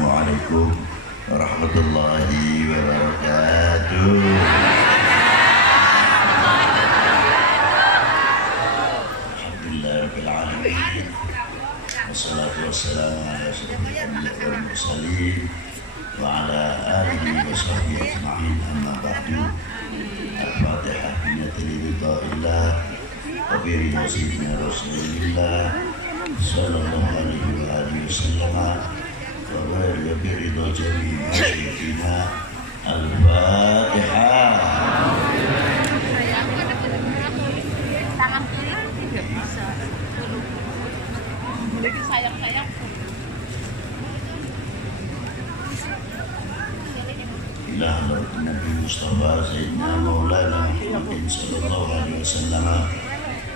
Assalamualaikum warahmatullahi wabarakatuh. Alhamdulillahirabbil alamin. Wassalatu wassalamu ala asyrofil anbiya'i wal mursalin wa ala alihi wa sahbihi ajma'in. Amma ba'du. Al-Fatihah bi ridwanillah wa bi ridwan sayyidina Rasulillah sallallahu alaihi wa alihi wasallam wa bi ridwan jami'i masyayikhina. Al-Fatihah. Tangan kiri tidak bisa. Jadi sayang-sayang. إلى حضرة النبي المصطفى سيدنا مولانا محمد صلى الله عليه وسلم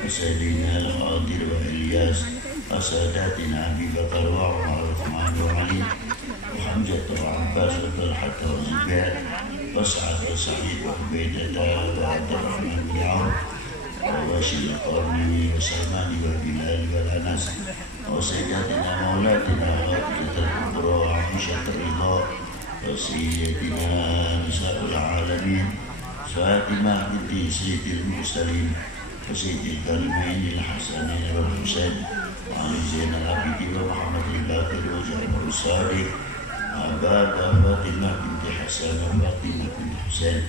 وسيدنا الخضر وإلياس وساداتنا أبي بكر وعمر وعثمان وعلي وحمزة وعباس وطلحة وزبير وسعد وسعيد وعبيدة وعبد الرحمن بن عوف وبشير القرني وسلمان وبلال والأنس وسيداتنا مولاتنا وعبدة الكبرى وعائشة الرضا وسيدنا نساء العالمين فاطمة بنت سيد المرسلين وسيد الكريمين الحسنين والحسين وعلي زين العابدين ومحمد الباقر وجعفر الصادق وعباد فاطمة بنت حسن وفاطمة بنت حسين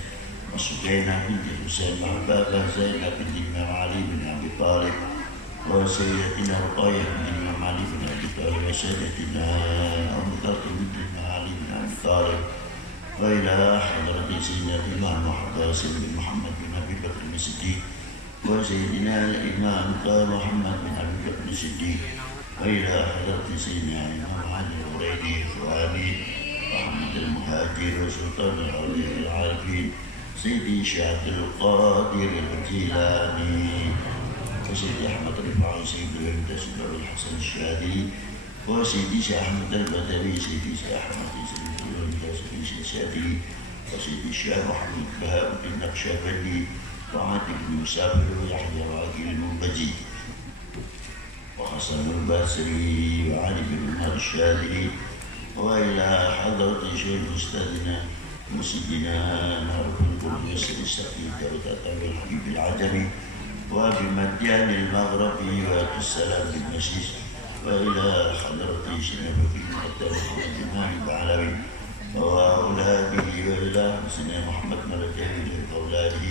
وسكينة بنت حسين وعباد زينب بنت الإمام علي بن أبي طالب وسيدتنا رقية بنت الإمام علي بن أبي طالب وسيدتنا أم طارق بنت الإمام علي بن أبي طالب وإلى حضرة سيدنا الإمام عباس بن محمد بن أبي بكر الصديق وسيدنا الإمام محمد بن أبي بكر الصديق وإلى حضرة سيدنا الإمام علي الهريري إخواني محمد المهاجر وسلطان الأولياء العارفين سيدي شيخ عبد القادر الجيلاني وسيدي أحمد رفاعي سيد الولد سيد الحسن الشاذلي وسيدي شيخ أحمد البدوي سيدي شيخ أحمد سيد الولد سيدي شيخ الشاذلي وسيدي الشيخ محمد بهاء الدين النقشبندي وعاتق بن مسافر ويحيى وعقيل المنبجي وحسن البصري وعلي بن عمر الشاذلي وإلى حضرة شيخ أستاذنا وسيدنا معروف القدس السقي درجة الحبيب العجمي وبمديان المغربي وأبي السلام بالمسيس وإلى حضرة شيخ المقدم الإمام العلوي وأولاده وإلى حسن محمد ملكه وأولاده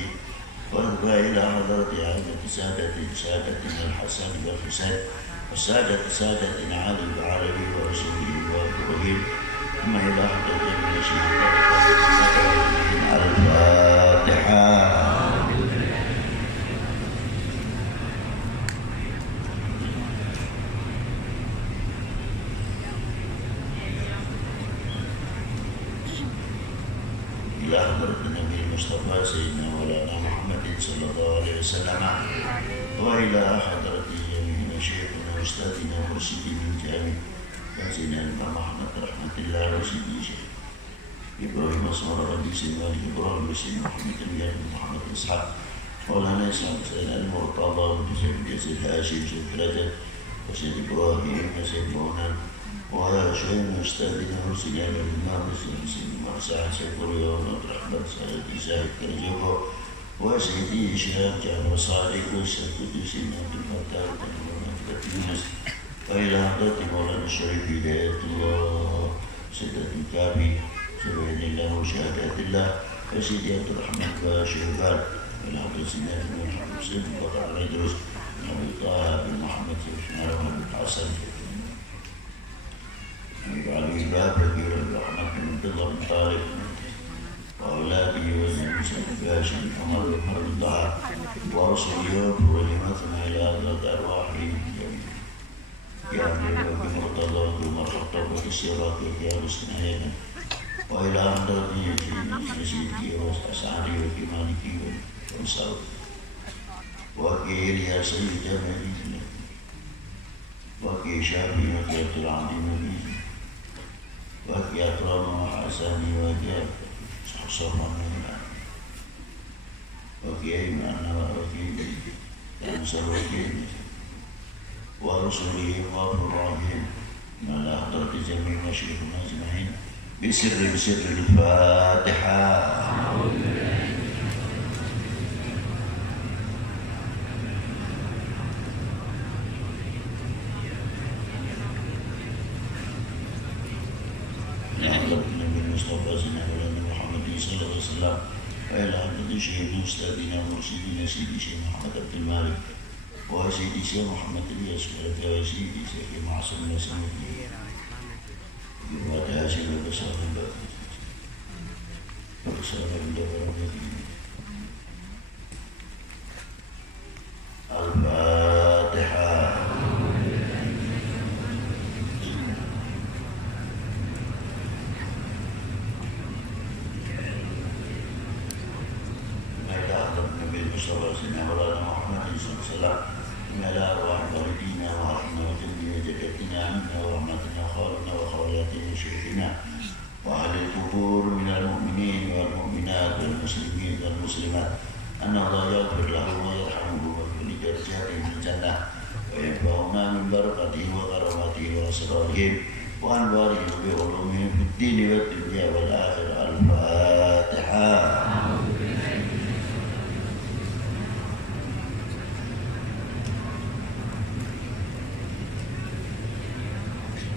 وإلى حضرة عامة سادتنا الحسن والحسين وسادة سادتنا علي وعلوي ورسوله وإبراهيم ثم إلى حضرة المشيخ الفاتحة. إلى حضرة النبي المصطفى سيدنا مولانا محمد صلى الله عليه وسلم وإلى حضرة جميع مشايخنا وأستاذنا ومرشدين الجامع سيدنا الإمام أحمد رحمة الله وسيدي شيخ إبراهيم أسمر ربي سيدنا إبراهيم وسيدنا محمد بن محمد إسحاق مولانا إسحاق سيدنا المرتضى وسيد هاشم سيد رجب وسيد إبراهيم وسيد مولانا وشيخنا أستاذنا وسيدنا الإمام سيدنا مرسى سيد قريون عبد الرحمن سيد إسحاق كرجوه وسيدي شهاب جابر صادق وسيد قدس عبد الفتاح ومحمد يونس وإلى حضرة مولانا الشريف هداية الله سيدة الكعبي سبحان الله وشهادات الله وسيدي عبد الرحمن وشهبان وإلى حضرة سيدنا محمد سيد بكر العيدروس محمد طه بن محمد سيدنا محمد حسن علي باب ربي الرحمن بن عبد الله بن طارق وأولاده وزن سيد باشا عمر بن محمد الله ورسوله ولمثنا إلى حضرة أرواحهم يا أمير بمرتضى ومرحبا وكسيرات وكيال سنين وإلى حضرة سيدي وأسعدي وكمالكي وانصار وكيل يا سيد جمالي وكي شافي وكي عبد العظيم وكي أكرم وحساني وكي صفا وكي أيمن وكي أنصر وكي ورسله وفرعهم على حضرة جميع مشايخنا أجمعين بسر الفاتحة. النبي المصطفى سيدنا محمد صلى الله عليه وسلم وإلى حضرة شيخ أستاذنا ومرشدنا سيدي شيخ محمد عبد المالك وسيدي شيخ محمد الياس وسيدي شيخ معصم نسمتي وهذا شيخ بسار الفاتحة. المصطفى سيدنا مولانا محمد صلى الله عليه وسلم إلى أرواح والدينا وأهلنا وجدنا جدتنا عمنا ورحمتنا وخالنا وخالاتنا وشيخنا وأهل القبور من المؤمنين والمؤمنات والمسلمين والمسلمات أن الله يغفر له ويرحمه ويغفر درجاته في الجنة وينفعنا من بركته وكرامته وأسرارهم وأنوارهم بعلومهم في الدين والدنيا والآخرة. الفاتحة.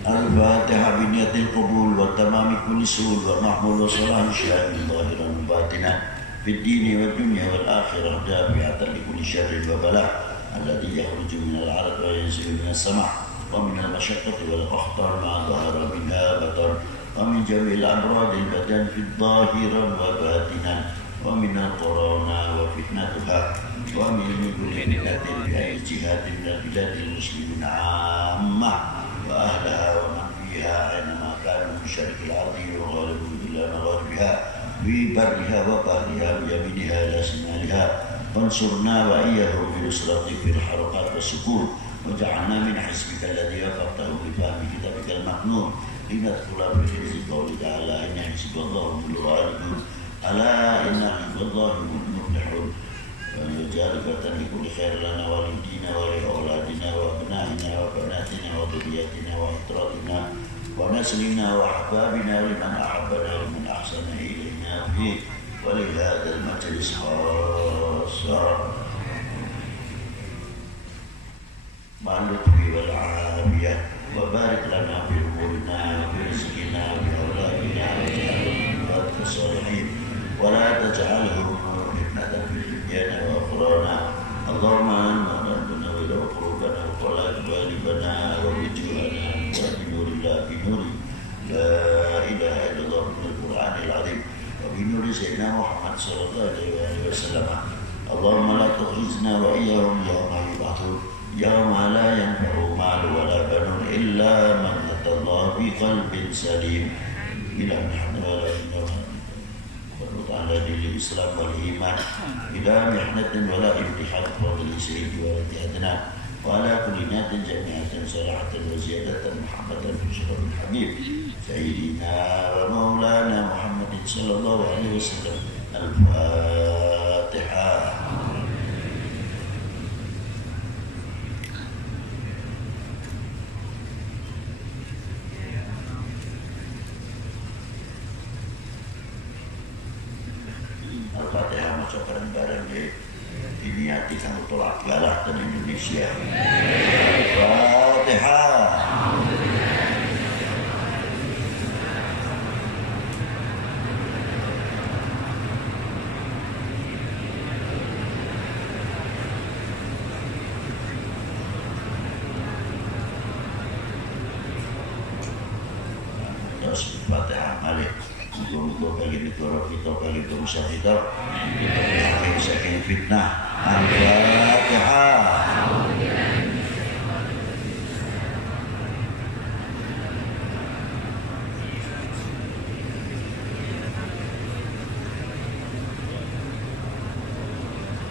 الفاتحة بنية القبول وتمام كل سهول ومحمول وصلاح شأن ظاهرا وباطنا في الدين والدنيا والآخرة دافعة لكل شر وبلاء الذي يخرج من العرق وينزل من السماء ومن المشقة والأخطار ما ظهر منها بطن ومن جميع الأمراض البدن في ظاهرا وباطنا ومن الكورونا وفتنتها ومن كل فتنة بأي جهات من بلاد المسلمين عامة وأهلها ومن فيها أينما كانوا في شرق الأرض وغالبوا إلى مغاربها في برها وبحرها بيمينها إلى شمالها وانصرنا وإياهم بنصرتك في الحركات والسكون وجعلنا من حزبك الذي وفقته بفهم كتابك المكنون لندخل في حزب قوله تعالى إن حزب الله هم الغالبون ألا إن حزب الله هم المفلحون وجالبة لكل خير لنا ولدينا ولأولادنا وأبنائنا وبناتنا وذرياتنا وأطرافنا ونسلنا وأحبابنا لمن أحبنا ومن أحسن إلينا فيه ولهذا المجلس خاصة مع اللطف والعافية وبارك لنا في أمورنا وفي رزقنا وبأولادنا واجعلنا من الصالحين ولا تجعلهم فتنة في دنيانا وأخرانا. اللهم ننور قلوبنا وقلب والبنا ووجوهنا وبنور الله بنور لا إله إلا الله من القرآن العظيم وبنور سيدنا محمد صلى الله عليه وسلم. اللهم لا تخزنا وإياهم يوم يبعثون يوم لا ينفع مال ولا بنون إلا من أتى الله بقلب سليم إلى محمد ولا على دين الإسلام والإيمان إلى محنة ولا امتحان فضل سيد ولدنا وعلى كل نات جميعة صلاحة وزيادة محمد بشرف الحبيب سيدنا ومولانا محمد صلى الله عليه وسلم. الفاتحة. Al-Fatihah maca bareng-bareng ya. Diniati kanggo tolak balah dan Indonesia. Al-Fatihah. Terus Fatihah malik. Untuk bagi negara kita, bagi bangsa kita, saking fitnah. Al-Fatihah.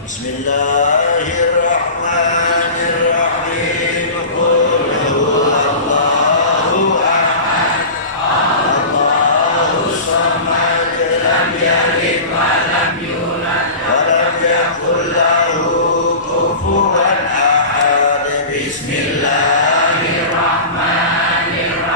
Bismillahirrahmanirrahim. Qul huwallahu ahad, Allahus samad, lam yalid wa lam yulad wa lam yakul lahu kufuwan ahad. Bismillahirrahmanirrahim.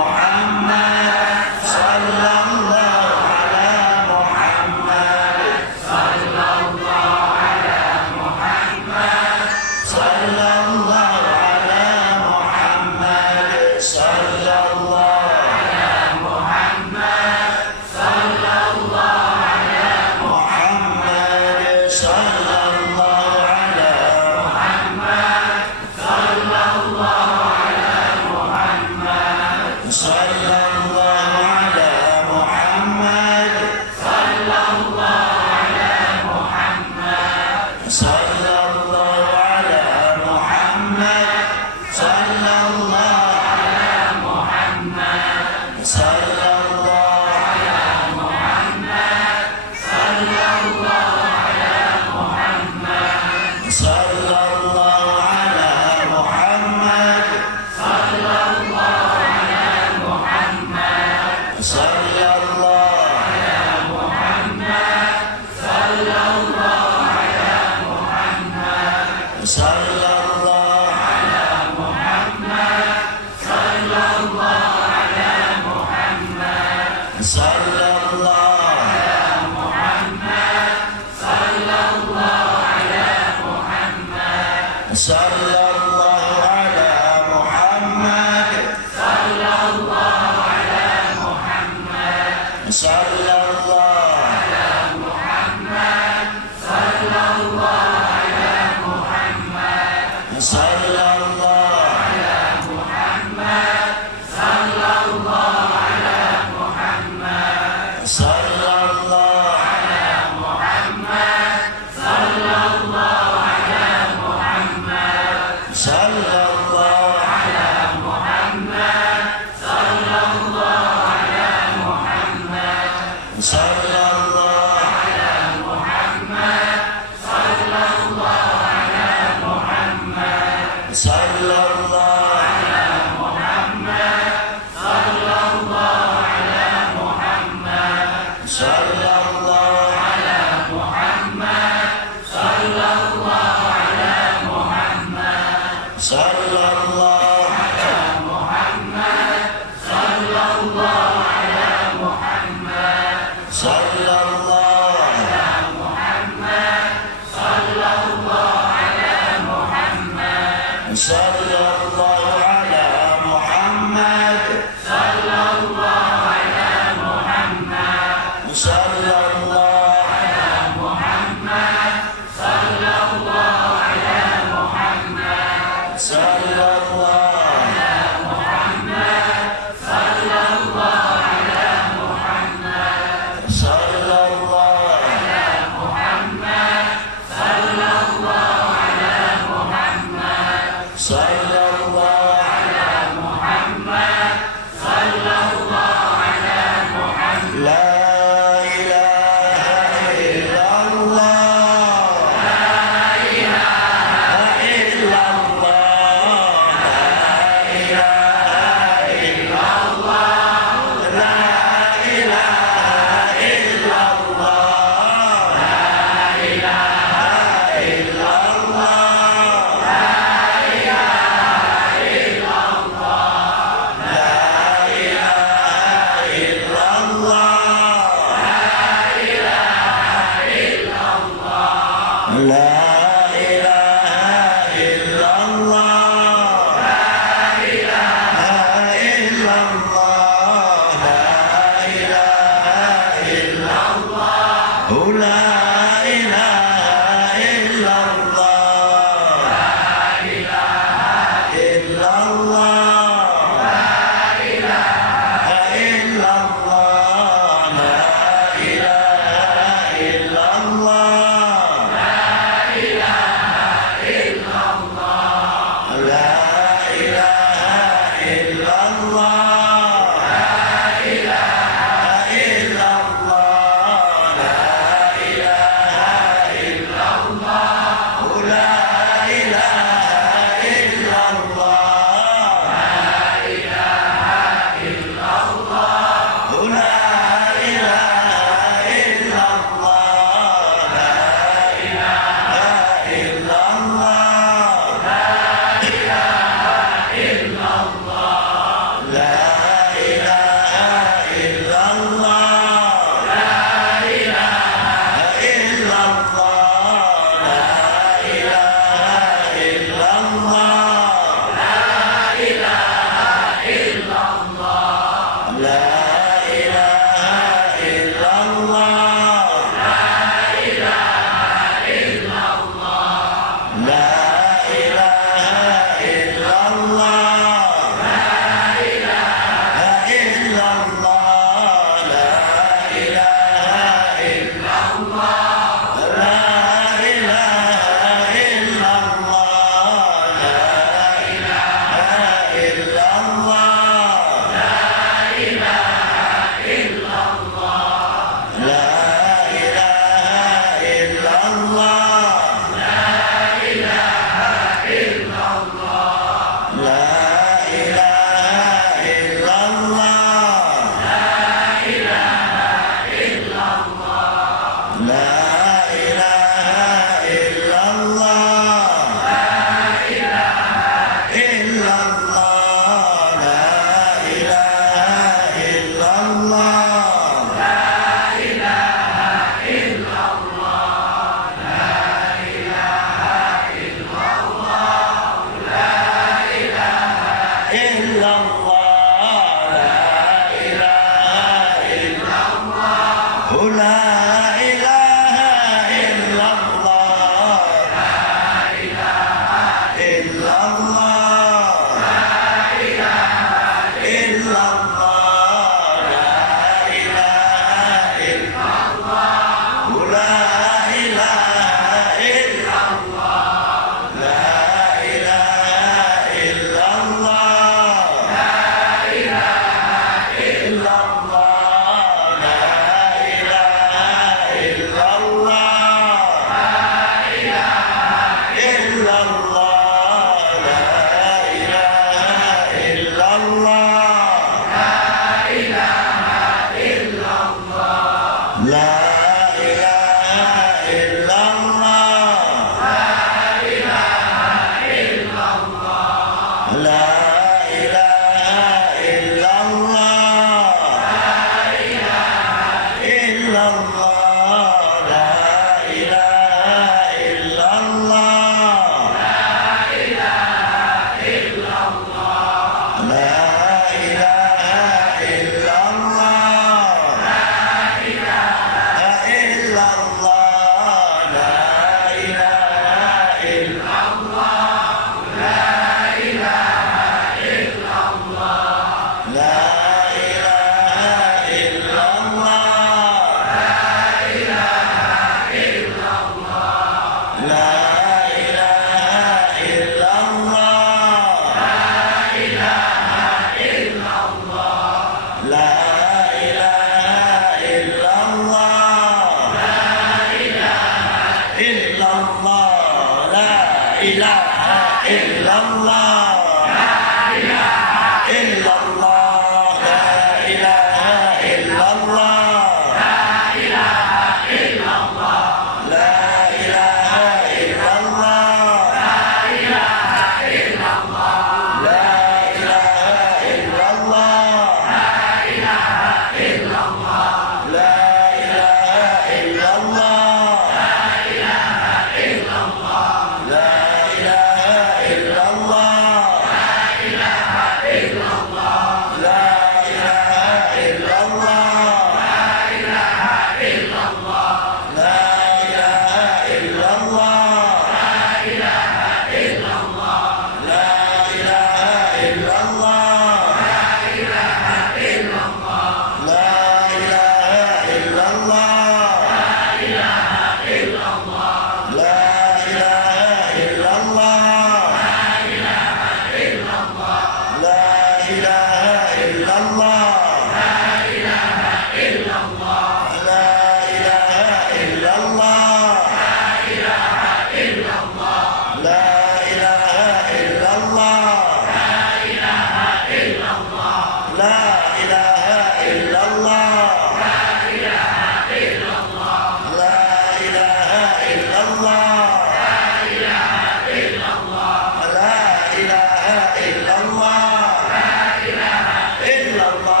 illallah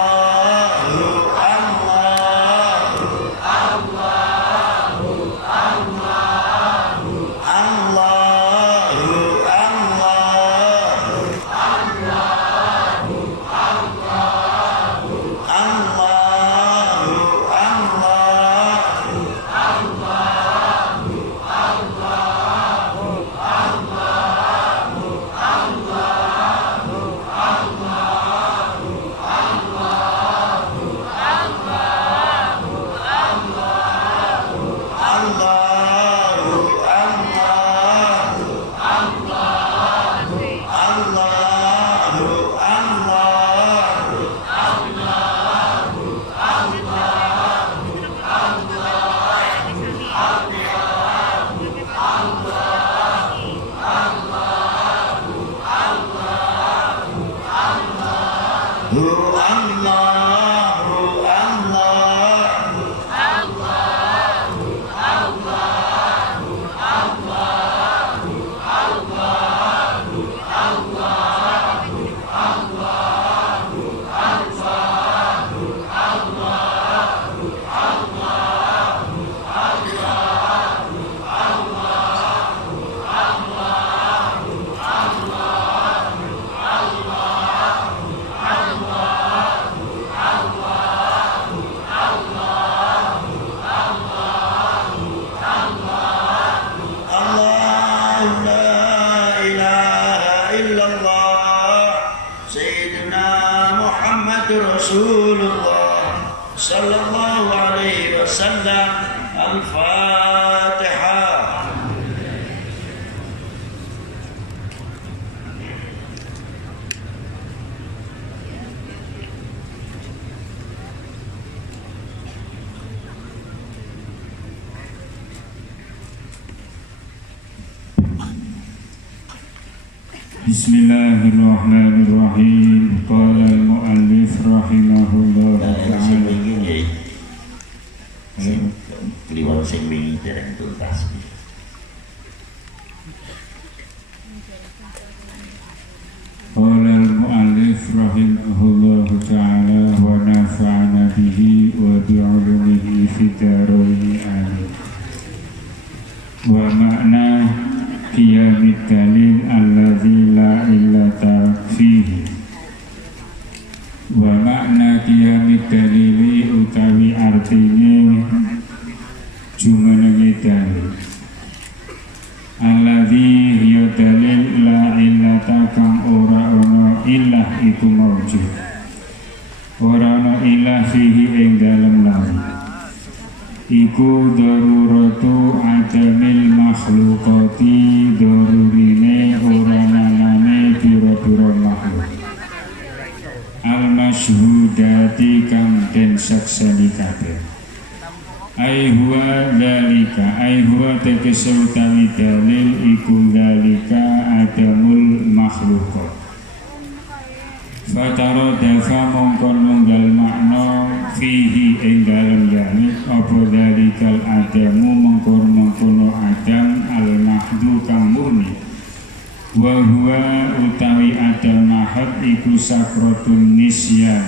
Rasulullah sallallahu alaihi wasallam. Al-Fatihah. Bismillahirrahmanirrahim. Qala al-muallif rahimahullah ta'ala. Keliwat sing wingi dereng tuntas. Qala al-muallif rahimahullah ta'ala wa nafa'ana bihi wa bi'ulumihi fid dharain amin. Wa ma'na qiyamid dalil alladzi la illata fihi. Wa makna qiyamid dalili utawi artinya jumenenge dalil alladzi hiya dalil la illata kang ora ana ilah iku maujud, ora ana ilah fihi ing dalem lawan iku daruratu adamil makhlukati, darurine ora nanane pira-pira makhluk al-masyhudati kang den saksani kabeh. Ai huwa dalika, ai huwa tegese utawi dalil iku dalika adamul makhlukat. Fataro dafa mongkon nunggal makna fihi ing dalem dalil apa dalikal adamu mongkon adam al-mahdu kang murni. Wa huwa utawi adam mahad iku sakratun nisyan,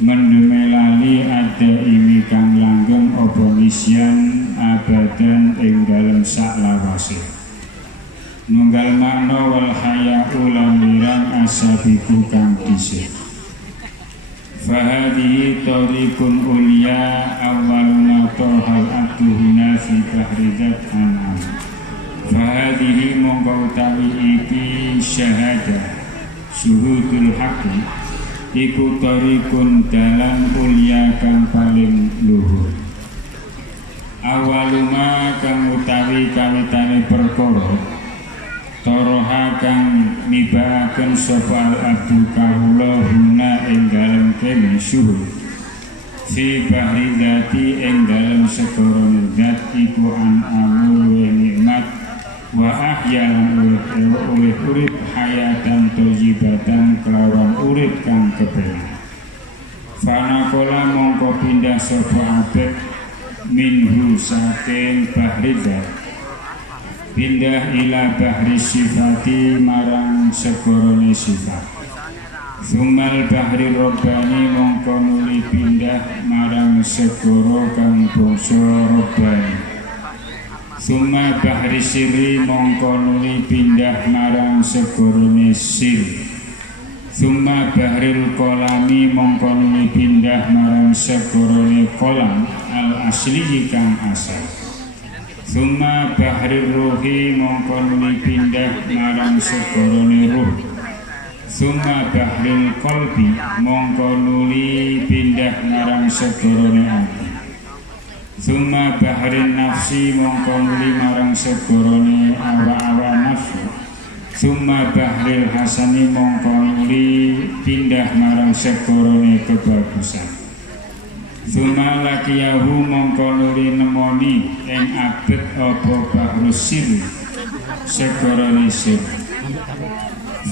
mendeme lali ada imi kang langgeng apa nisyan abadan ing dalem saklawase. Nunggal makna wal haya'u lambiran asabiku kang dhisik. Fahadihi tariqun ulya awaluna tohal abduhuna fi bahridat an'am. Fahadihi mongko utawi iki syahadah syuhudul haqqi iku tariqun dalan ulya kang paling luhur. Awaluma kang utawi kawitane perkara toroha kang nibaaken sapa al-abdu kawula huna ing dalem kene syuhud fi bahri dzati ing dalem segara zat iku an'amul nikmat wa ahyalan oleh urip hayatan thayyibatan kelawan urip kang kepenak. Fanakola mongko pindah sapa abet minhu saking bahri zat, pindah ila bahri sifati marang sekorone sifat. Sumal bahri robbani mongko nuli pindah marang segoro kang bangsa robbani. Summa bahri sirri mongko nuli pindah marang segorone sir. Summa bahril kolami mongko nuli pindah marang segorone kolam al asli kang asal. Summa bahril ruhi mongko nuli pindah marang segorone ruh. Summa bahril kolbi mongko nuli pindah marang segorone ati. Summa bahrin nafsi mongko nuli marang segorone awa-awa nafsu. Summa bahril hasani mongko nuli pindah marang segorone kebagusan. Summa lakiyahu mongko nuli nemoni ing abet apa bahrus sir segorone sir.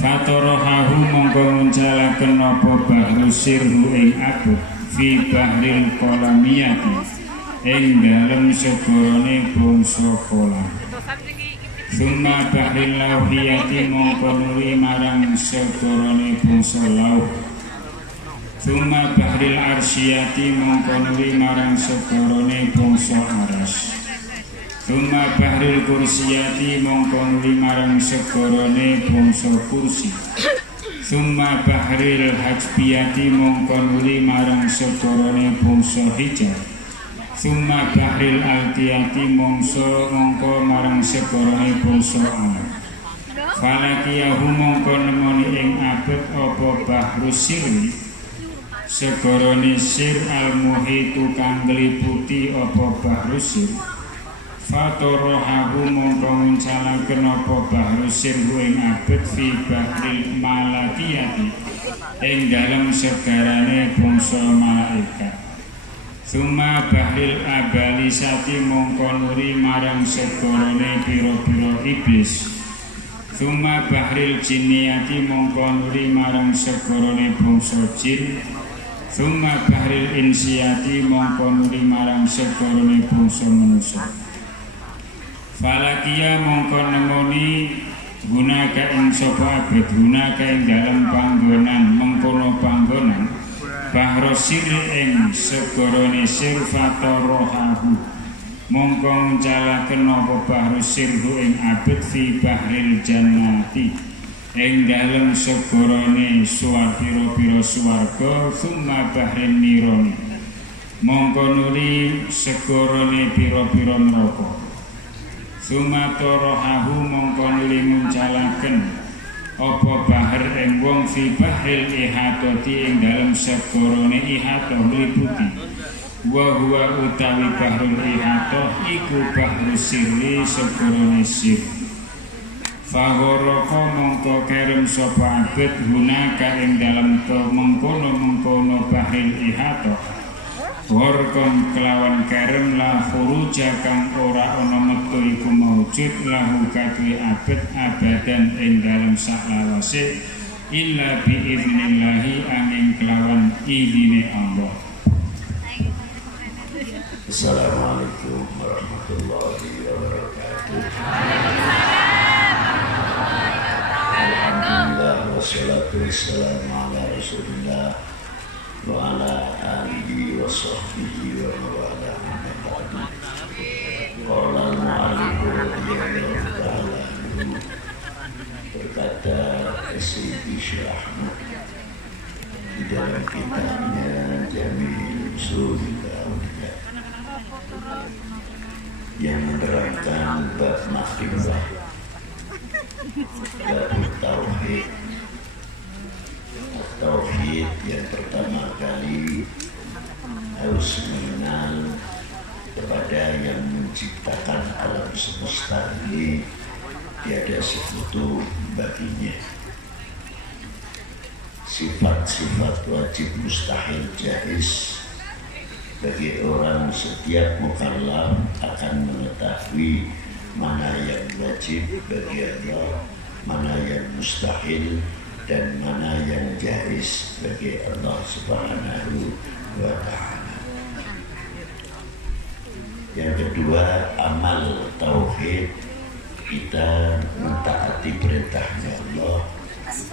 Fatorohahu mongko nguncalaken apa bahrus sirhu ing abet fi bahril kolamiyati ing dalem segorone bangsa kolam. Summa bahril lauhiyati mongko nuli marang segorone bangsa lauh. Summa bahril arsyati mongko nuli marang segorone bangsa aras. Summa bahril kursiyati mongko nuli marang segorone bangsa kursi. Summa bahril hajbiyati mongko nuli marang segorone bangsa hijab. Summa bahril altiyati mongko marang segorone bangsa alam. Falakiyahu mongko nemoni ing abet apa bahrus sirri segorone sir al-muhitu kang ngliputi apa bahrusir fatorohahu mongko nguncalaken apa bahrusir ing abet fi bahril malakiyati ing dalem segarane bangsa malaikat summa bahril abalisati mongko nuri marang segorone pira-pira iblis summa bahril jinniyati mongko nuri marang segorone bangsa jin summa bahril insiyati mongko nuri marang segorone bangsa manusa falakia mongko nemoni gunaka ing sapa abet gunaka ing dalam panggonan mengkono panggonan bahro sir ing segorone sir fatorohahu mongko nguncalaken apa bahro sir ing abet fi bahril jannati ing dalem segorone pira-pira swarga summa bahril nironi mongko nuri segorone pira-pira neraka sumatorohahu mongko nuli nguncalaken apa bahar ing wong fi bahril ihatati ing dalem segorone ihatah ngliputi wa huwa utawi bahrul ihatah iku bahru sirri segorone sir fagoroko mongko kerem sapa abet gunaka ing dalem mengkono bahril ihatah warkon kelawan kerem la furuja kang ora ana metu iku maujud lahu kadhe abet abadan ing dalem saklawase illa bi idnillahi angin kelawan idine Allah. Assalamualaikum warahmatullahi wabarakatuh. Alhamdulillah wassalatu wassalamu ala Rasulillah wa ala alihi wa sahbihi wa mawala amma ba'du. Qala al-mu'allif radhiyallahu ta'ala anhu, berkata Sayyidi Syekh Ahmad di dalam kitabnya Jami'ul Ushulil Awliya yang menerangkan bab makrifah, bab tauhid. Tauhid yang pertama kali harus mengenal kepada yang menciptakan alam semesta ini, tiada sekutu baginya. Sifat-sifat wajib mustahil jaiz bagi orang setiap mukallaf akan mengetahui mana yang wajib bagi Allah, mana yang mustahil dan mana yang jaiz bagi Allah Subhanahu wa ta'ala. Yang kedua, amal tauhid, kita mentaati perintahnya Allah.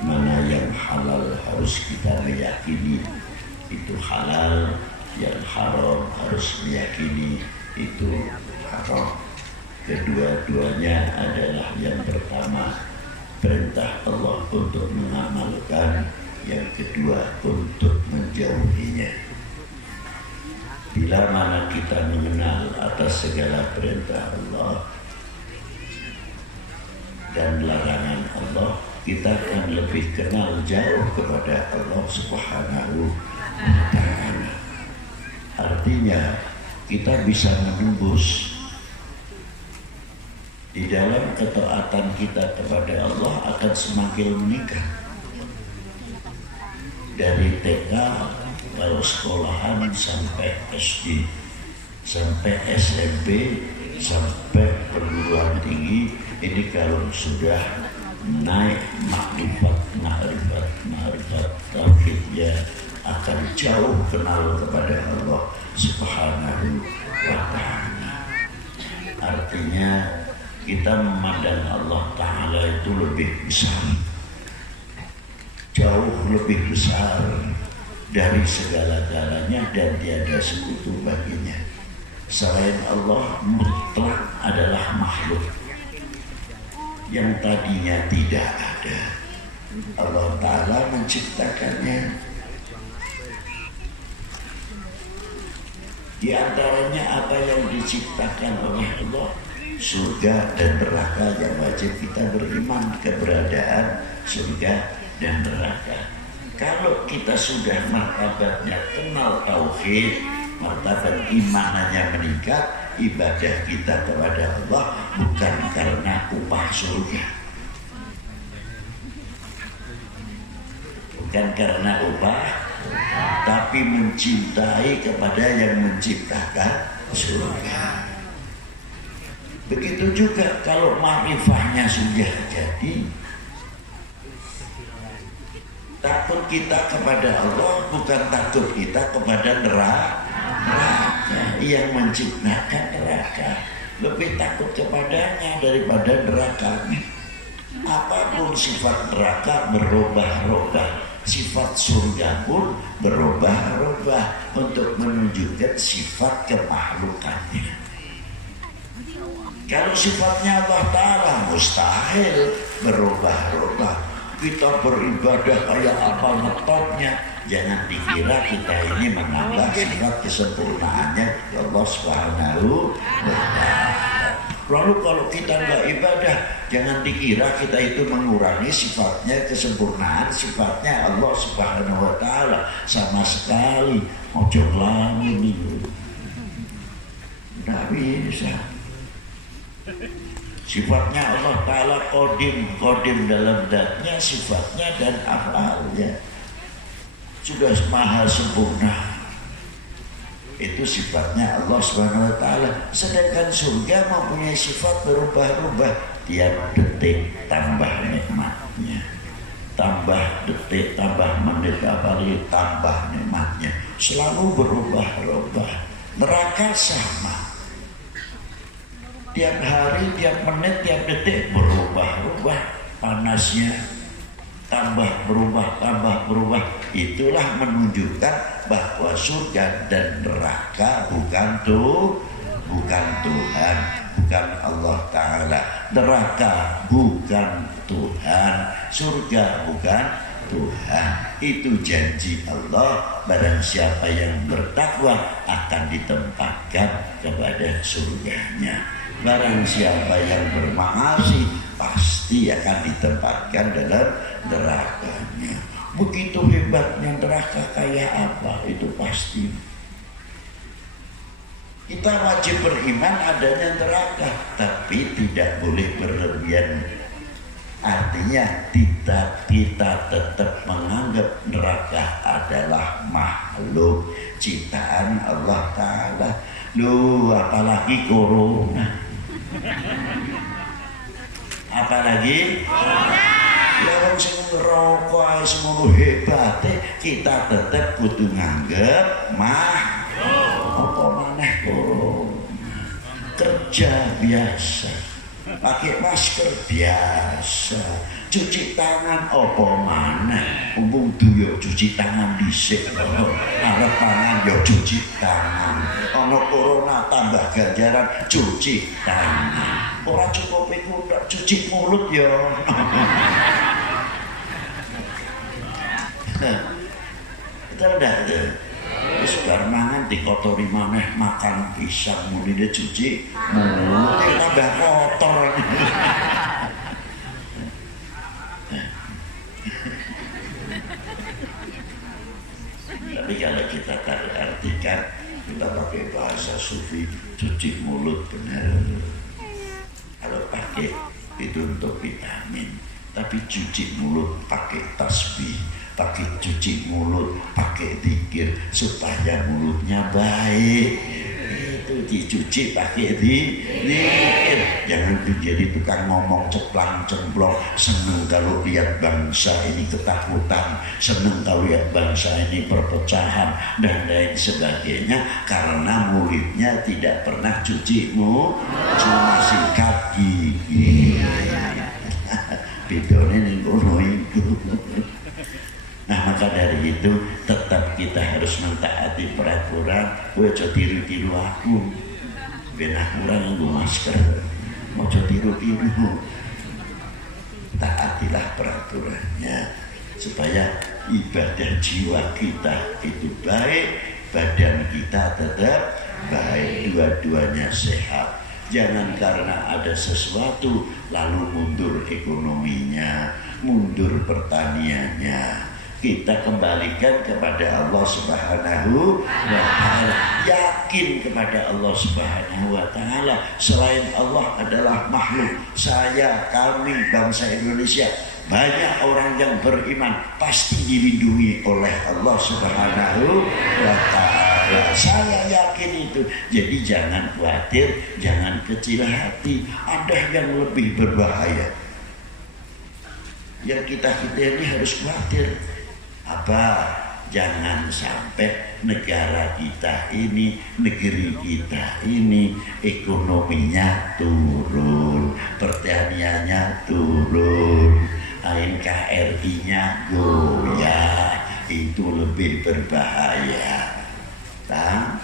Mana yang halal harus kita meyakini itu halal, yang haram harus meyakini itu haram. Kedua-duanya adalah yang pertama perintah Allah untuk mengamalkan, yang kedua untuk menjauhinya. Bila mana kita mengenal atas segala perintah Allah dan larangan Allah, kita akan lebih kenal jauh kepada Allah Subhanahu wa ta'ala. Artinya kita bisa menembus di dalam ketaatan kita kepada Allah akan semakin meningkat. Dari TK lalu sekolahan sampai SD, sampai SMP, sampai perguruan tinggi. Ini kalau sudah naik makrifat tauhidnya akan jauh kenal kepada Allah Subhanahu wa ta'ala. Artinya kita memandang Allah Ta'ala itu lebih besar, jauh lebih besar dari segala-galanya dan tiada sekutu baginya. Selain Allah mutlak adalah makhluk yang tadinya tidak ada. Allah Ta'ala menciptakannya. Di antaranya apa yang diciptakan oleh Allah, surga dan neraka yang wajib kita beriman keberadaan surga dan neraka. Kalau kita sudah martabatnya kenal tauhid, martabat imanannya meningkat, ibadah kita kepada Allah bukan karena upah surga, bukan karena upah, tapi mencintai kepada yang menciptakan surga. Begitu juga kalau ma'rifahnya sudah jadi, takut kita kepada Allah bukan takut kita kepada neraka yang menciptakan neraka. Lebih takut kepadanya daripada nerakanya. Apapun sifat neraka berubah-ubah, sifat surga pun berubah-ubah untuk menunjukkan sifat kemakhlukannya. Kalau sifatnya Allah Ta'ala mustahil berubah-ubah. Kita beribadah kayak apa ngetopnya, jangan dikira kita ini menambah sifat kesempurnaannya Allah Subhanahu wa Ta'ala. Lalu kalau kita nggak ibadah, jangan dikira kita itu mengurangi sifatnya kesempurnaan sifatnya Allah Subhanahu wa Ta'ala sama sekali. Ojo lagi nih, nggak bisa. Sifatnya Allah Ta'ala kodim dalam zatnya, sifatnya dan afalnya sudah maha sempurna. Itu sifatnya Allah Subhanahu wa Ta'ala. Sedangkan surga mempunyai sifat berubah-ubah, tiap detik tambah nikmatnya, tambah detik, tambah menit, apalagi tambah nikmatnya, selalu berubah-ubah. Neraka sama, tiap hari, tiap menit, tiap detik berubah-ubah panasnya, tambah berubah. Itulah menunjukkan bahwa surga dan neraka bukan Tuhan, bukan Allah Ta'ala. Neraka bukan Tuhan, surga bukan Tuhan. Itu janji Allah, barang siapa yang bertakwa akan ditempatkan kepada surganya. Barang siapa yang bermaasi pasti akan ditempatkan dalam nerakanya. Begitu hebatnya neraka kayak apa itu pasti. Kita wajib beriman adanya neraka, tapi tidak boleh berlebihan. Artinya kita tetap menganggap neraka adalah makhluk ciptaan Allah Ta'ala. Loh, apalagi corona, apalagi ya orang sing ngerokok ae semono hebate, kita tetap kudu nganggep apa maneh corona. Kerja biasa, pakai masker biasa, cuci tangan apa maneh, umpung duyo cuci tangan dhisik, arep pangan yo cuci tangan, ana corona tambah ganjaran cuci tangan, ora cukup iku cuci mulut yo. Kita udah wis bar mangan dikotori maneh, makan pisang muline cuci mulut tambah kotor. Tapi kalau kita artikan, kita pakai bahasa sufi, cuci mulut benar. Kalau pakai itu untuk vitamin, tapi cuci mulut pakai tasbih, pakai cuci mulut pakai zikir supaya mulutnya baik. Itu dicuci pakai zikir. Jangan jadi tukang ngomong ceplang-cemplong, seneng kalau lihat bangsa ini ketakutan, seneng kalau lihat bangsa ini perpecahan dan lain sebagainya, karena mulutnya tidak pernah cuci cuma sikat gigi. Bedone ning kono iku. Nah, maka dari itu tetap kita harus mentaati peraturan. Kowe aja tiru-tiru aku, ben aku ora nganggo masker, aja tiru-tiru. Taatilah peraturannya supaya ibadah jiwa kita itu baik, badan kita tetap baik, dua-duanya sehat. Jangan karena ada sesuatu lalu mundur ekonominya, mundur pertaniannya. kita kembalikan kepada Allah Subhanahu wa Ta'ala. Yakin kepada Allah Subhanahu wa Ta'ala. Selain Allah adalah makhluk. Saya, kami, bangsa Indonesia, banyak orang yang beriman pasti dilindungi oleh Allah Subhanahu wa Ta'ala. Saya yakin itu. Jadi jangan khawatir, jangan kecil hati. Ada yang lebih berbahaya. Yang kita ini harus khawatir. Apa? Jangan sampai negara kita ini, negeri kita ini ekonominya turun, pertaniannya turun, NKRI-nya goyah, itu lebih berbahaya. Nah,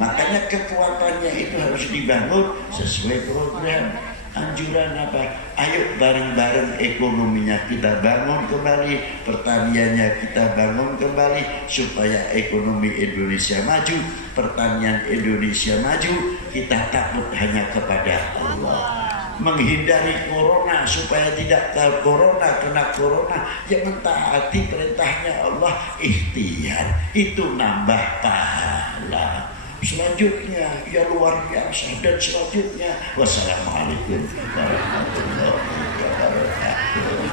makanya kekuatannya itu harus dibangun sesuai program. Anjuran apa? Ayo bareng-bareng ekonominya kita bangun kembali, pertaniannya kita bangun kembali supaya ekonomi Indonesia maju, pertanian Indonesia maju. Kita takut hanya kepada Allah, menghindari corona supaya tidak kena corona, yang mentaati perintahnya Allah, ikhtiar itu nambah pahala. Selanjutnya ya luar biasa. Dan selanjutnya wassalamualaikum warahmatullahi wabarakatuh.